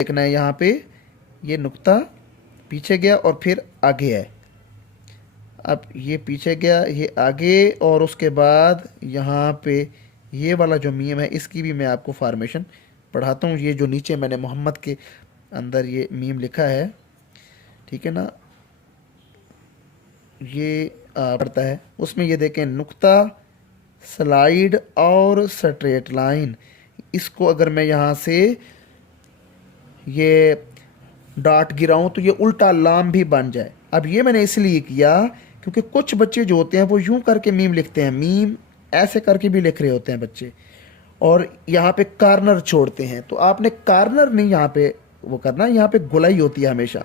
देखना है यहाँ पे ये नुक्ता पीछे गया और फिर आगे है। अब ये पीछे गया, ये आगे, और उसके बाद यहाँ पे ये वाला जो मीम है इसकी भी मैं आपको फॉर्मेशन पढ़ाता हूँ। ये जो नीचे मैंने मोहम्मद के अंदर ये मीम लिखा है, ठीक है ना, ये पड़ता है उसमें। ये देखें, नुक्ता, स्लाइड और स्ट्रेट लाइन। इसको अगर मैं यहाँ से ये डॉट गिराऊं तो ये उल्टा लाम भी बन जाए। अब ये मैंने इसलिए किया क्योंकि कुछ बच्चे जो होते हैं वो यूं करके मीम लिखते हैं, मीम ऐसे करके भी लिख रहे होते हैं बच्चे, और यहाँ पे कार्नर छोड़ते हैं। तो आपने कार्नर नहीं यहाँ पे वो करना, यहाँ पे गुलाई होती है हमेशा।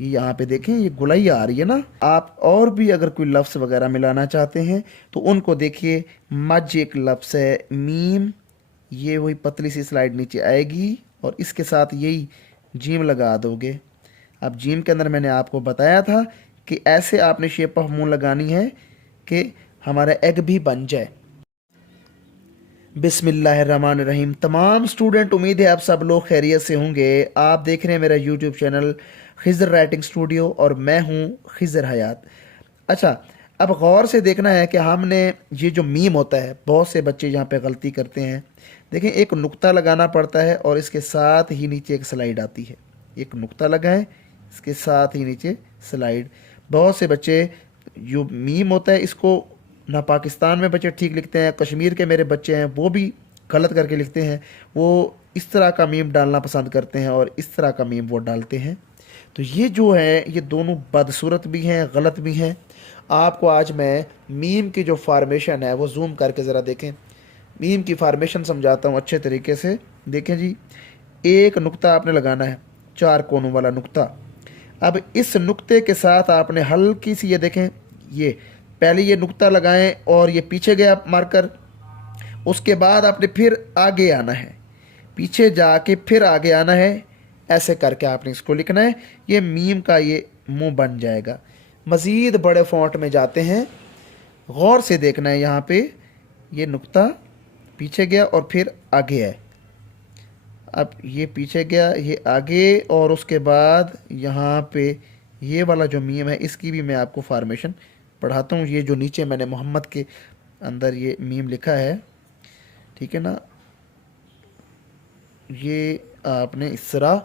ये यहाँ पे देखें, ये गुलाई आ रही है ना। आप और भी अगर कोई लफ्ज़ वगैरह मिलाना चाहते हैं तो उनको देखिए। मज एक लफ्ज़ है, मीम, ये वही पतली सी स्लाइड नीचे आएगी और इसके साथ यही जीम लगा दोगे। अब जीम के अंदर मैंने आपको बताया था कि ऐसे आपने शेप ऑफ मून लगानी है कि हमारा एग भी बन जाए। बिस्मिल्लाहिर्रहमानिर्रहीम। तमाम स्टूडेंट, उम्मीद है आप सब लोग खैरियत से होंगे। आप देख रहे हैं मेरा YouTube channel Khizar writing studio और मैं हूं खिज़र हयात। अच्छा, अब गौर से देखना है कि हमने ये जो मीम होता है, बहुत से बच्चे यहाँ पे गलती करते हैं। देखें, एक नुक्ता लगाना पड़ता है और इसके साथ ही नीचे एक स्लाइड आती है। एक नुक्ता लगाएं, इसके साथ ही नीचे स्लाइड। बहुत से बच्चे जो मीम होता है इसको ना पाकिस्तान में बच्चे ठीक लिखते हैं, कश्मीर के मेरे बच्चे हैं वो भी गलत करके लिखते हैं। वो इस तरह का मीम डालना पसंद करते हैं और इस तरह का मीम वो डालते हैं। तो ये जो है ये दोनों बदसूरत भी हैं, गलत भी हैं। आपको आज मैं मीम की जो फार्मेशन है वो जूम करके ज़रा देखें, मीम की फार्मेशन समझाता हूँ अच्छे तरीके से। देखें जी, एक नुक्ता आपने लगाना है, चार कोनों वाला नुक्ता। अब इस नुक्ते के साथ आपने हल्की सी, ये देखें, ये पहले ये नुक्ता लगाएं और ये पीछे गया मार्कर। उसके बाद आपने फिर आगे आना है, पीछे जाके फिर आगे आना है। ऐसे करके आपने इसको लिखना है। ये मीम का ये मुंह बन जाएगा। मज़ीद बड़े फॉन्ट में जाते हैं, गौर से देखना है यहाँ पे ये नुक्ता पीछे गया और फिर आगे है। अब ये पीछे गया, ये आगे, और उसके बाद यहाँ पे ये वाला जो मीम है इसकी भी मैं आपको फॉर्मेशन पढ़ाता हूँ। ये जो नीचे मैंने मोहम्मद के अंदर ये मीम लिखा है, ठीक है ना, ये आपने इस तरह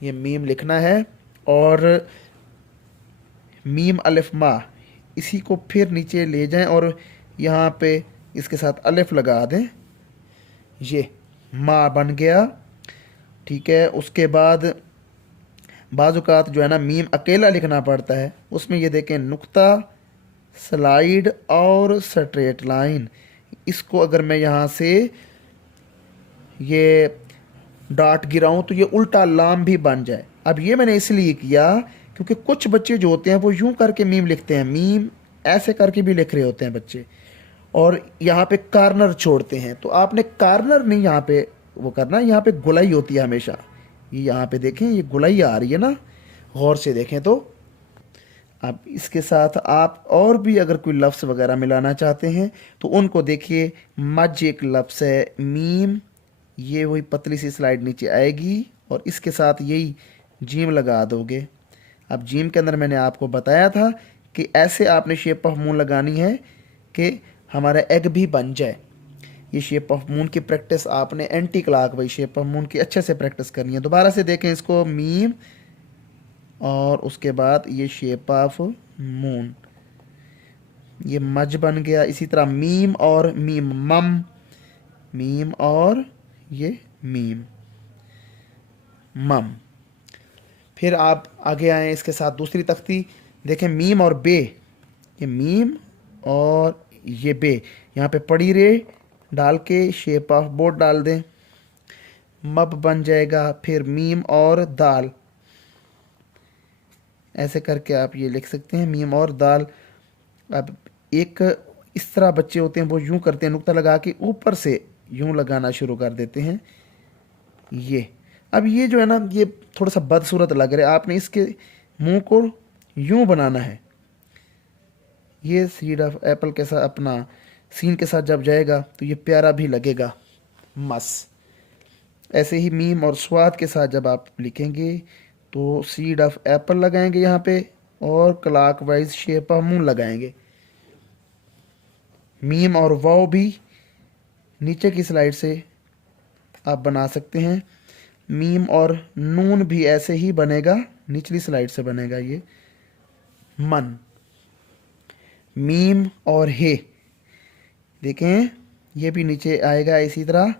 ये मीम लिखना है। और मीम अलिफ मा, इसी को फिर नीचे ले जाएं और यहाँ पे इसके साथ अलिफ लगा दें। ये माँ बन गया, ठीक है। उसके बाद बाज़ुकात जो है ना मीम अकेला लिखना पड़ता है, उसमें ये देखें, नुक्ता, स्लाइड और स्ट्रेट लाइन। इसको अगर मैं यहाँ से ये डॉट गिराऊं तो ये उल्टा लाम भी बन जाए। अब ये मैंने इसलिए किया क्योंकि कुछ बच्चे जो होते हैं वो यूं करके मीम लिखते हैं, मीम ऐसे करके भी लिख रहे होते हैं बच्चे, और यहाँ पे कार्नर छोड़ते हैं। तो आपने कार्नर नहीं यहाँ पे वो करना, यहाँ पे गुलाई होती है हमेशा। ये यहाँ पे देखें, ये गुलाई आ रही है ना, गौर से देखें तो। अब इसके साथ आप और भी अगर कोई लफ्ज़ वगैरह मिलाना चाहते हैं तो उनको देखिए। मज एक लफ्ज़ है, मीम, ये वही पतली सी स्लाइड नीचे आएगी और इसके साथ यही जीम लगा दोगे। अब जीम के अंदर मैंने आपको बताया था कि ऐसे आपने शेप ऑफ मून लगानी है कि हमारा एग भी बन जाए। ये शेप ऑफ मून की प्रैक्टिस आपने anti clock wise shape of moon की अच्छे से प्रैक्टिस करनी है। दोबारा से देखें इसको, मीम और उसके बाद ये शेप ऑफ मून, ये मज बन गया। इसी तरह मीम और मीम, मम, मीम और ये मीम, मम। फिर आप आगे आए, इसके साथ दूसरी तख्ती देखें, मीम और बे, ये मीम और ये बे, यहाँ पे पड़ी रे डाल के शेप ऑफ बोर्ड डाल दें, मब बन जाएगा। फिर मीम और दाल, ऐसे करके आप ये लिख सकते हैं, मीम और दाल। अब एक इस तरह बच्चे होते हैं वो यूं करते हैं, नुक्ता लगा के ऊपर से यूं लगाना शुरू कर देते हैं ये। अब ये जो है ना ये थोड़ा सा बदसूरत लग रहा है, आपने इसके मुंह को यूं बनाना है। ये सीड ऑफ एप्पल के साथ अपना सीन के साथ जब जाएगा तो ये प्यारा भी लगेगा। मस ऐसे ही मीम और स्वाद के साथ जब आप लिखेंगे तो सीड ऑफ एप्पल लगाएंगे यहाँ पे और क्लॉकवाइज शेप ऑफ मून लगाएंगे। मीम और वाव भी नीचे की स्लाइड से आप बना सकते हैं। मीम और नून भी ऐसे ही बनेगा, निचली स्लाइड से बनेगा ये मन। मीम और हे देखें ये भी नीचे आएगा इसी तरह,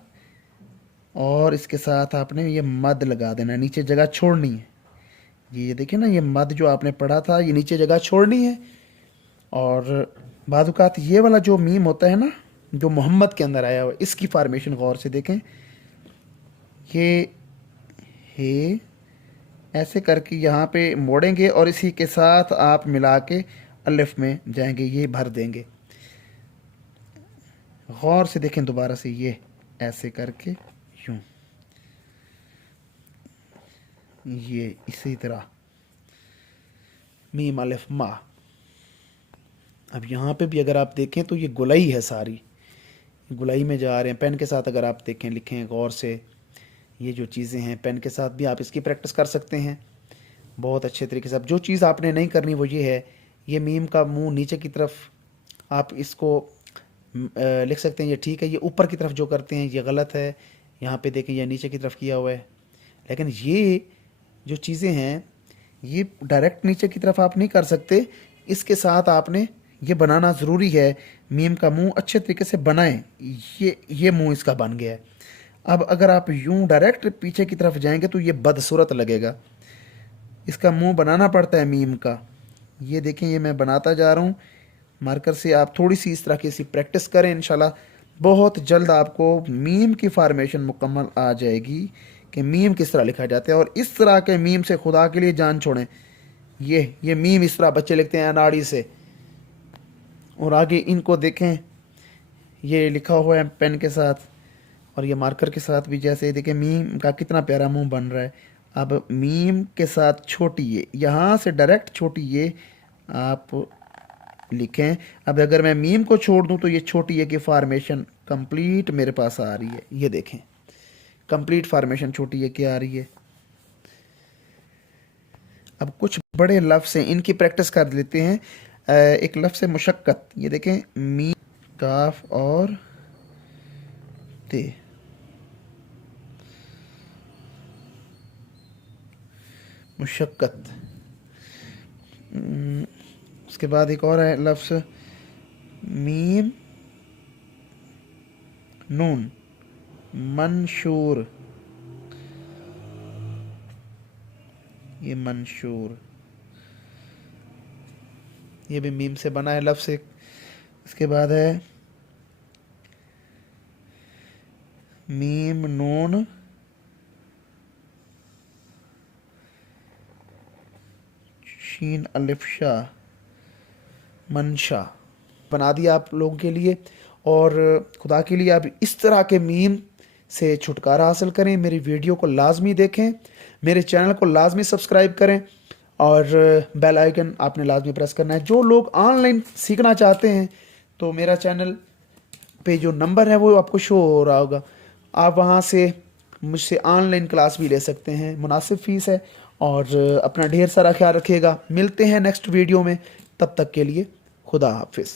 और इसके साथ आपने ये मद लगा देना, नीचे जगह छोड़नी है। ये देखिए ना, ये मद जो आपने पढ़ा था ये नीचे जगह छोड़नी है। और बादुकात ये वाला जो मीम होता है ना, जो मोहम्मद के अंदर आया हुआ, इसकी फॉर्मेशन गौर से देखें। ये हे ऐसे करके यहाँ पे मोड़ेंगे और इसी के साथ आप मिला के अलिफ में जाएंगे, ये भर देंगे। गौर से देखें दोबारा से, ये ऐसे करके यूं, ये इसी तरह मीम अलिफ मा। अब यहाँ पे भी अगर आप देखें तो ये गुलाई है सारी, गुलाई में जा रहे हैं। पेन के साथ अगर आप देखें, लिखें गौर से, ये जो चीज़ें हैं पेन के साथ भी आप इसकी प्रैक्टिस कर सकते हैं बहुत अच्छे तरीके से। अब जो चीज़ आपने नहीं करनी वो ये है, ये मीम का मुंह नीचे की तरफ आप इसको लिख सकते हैं, ये ठीक है। ये ऊपर की तरफ जो करते हैं ये गलत है। यहाँ पे देखें ये नीचे की तरफ किया हुआ है, लेकिन ये जो चीज़ें हैं ये डायरेक्ट नीचे की तरफ आप नहीं कर सकते, इसके साथ आपने ये बनाना ज़रूरी है। मीम का मुंह अच्छे तरीके से बनाएं, ये मुंह इसका बन गया है। अब अगर आप यूं डायरेक्ट पीछे की तरफ जाएंगे तो ये बदसूरत लगेगा, इसका मुंह बनाना पड़ता है मीम का। ये देखें, ये मैं बनाता जा रहा हूँ मार्कर से। आप थोड़ी सी इस तरह की प्रैक्टिस करें, इंशाल्लाह बहुत जल्द आपको मीम की फॉर्मेशन मुकम्मल आ जाएगी कि मीम किस तरह लिखा जाता है। और इस तरह के मीम से खुदा के लिए जान छोड़ें। ये मीम इस तरह बच्चे लिखते हैं अनाड़ी से, और आगे इनको देखें ये लिखा हुआ है पेन के साथ और ये मार्कर के साथ भी। जैसे देखें मीम का कितना प्यारा मुंह बन रहा है। अब मीम के साथ छोटी ये, यहाँ से डायरेक्ट छोटी ये आप लिखें। अब अगर मैं मीम को छोड़ दूं तो ये छोटी ये की फॉर्मेशन कंप्लीट मेरे पास आ रही है। ये देखें कंप्लीट फॉर्मेशन छोटी ये की आ रही है। अब कुछ बड़े लफ्ज़ हैं, इनकी प्रैक्टिस कर लेते हैं। एक लफ्ज़ है मुशक्कत, ये देखें मीम काफ और ते, मुशक्कत। उसके बाद एक और है लफ्ज़ मीम नून मंशूर, ये मंशूर, ये भी मीम से बना है लफ्ज़ एक। इसके बाद है मीम नून शीन अलिफ शाह मनशा, बना दिया आप लोगों के लिए। और खुदा के लिए आप इस तरह के मीम से छुटकारा हासिल करें। मेरी वीडियो को लाजमी देखें, मेरे चैनल को लाजमी सब्सक्राइब करें और बेल आइकन आपने लाजमी प्रेस करना है। जो लोग ऑनलाइन सीखना चाहते हैं तो मेरा चैनल पे जो नंबर है वो आपको शो हो रहा होगा, आप वहाँ से मुझसे ऑनलाइन क्लास भी ले सकते हैं। मुनासिब फ़ीस है। और अपना ढेर सारा ख्याल रखिएगा। मिलते हैं नेक्स्ट वीडियो में, तब तक के लिए खुदा हाफिज़।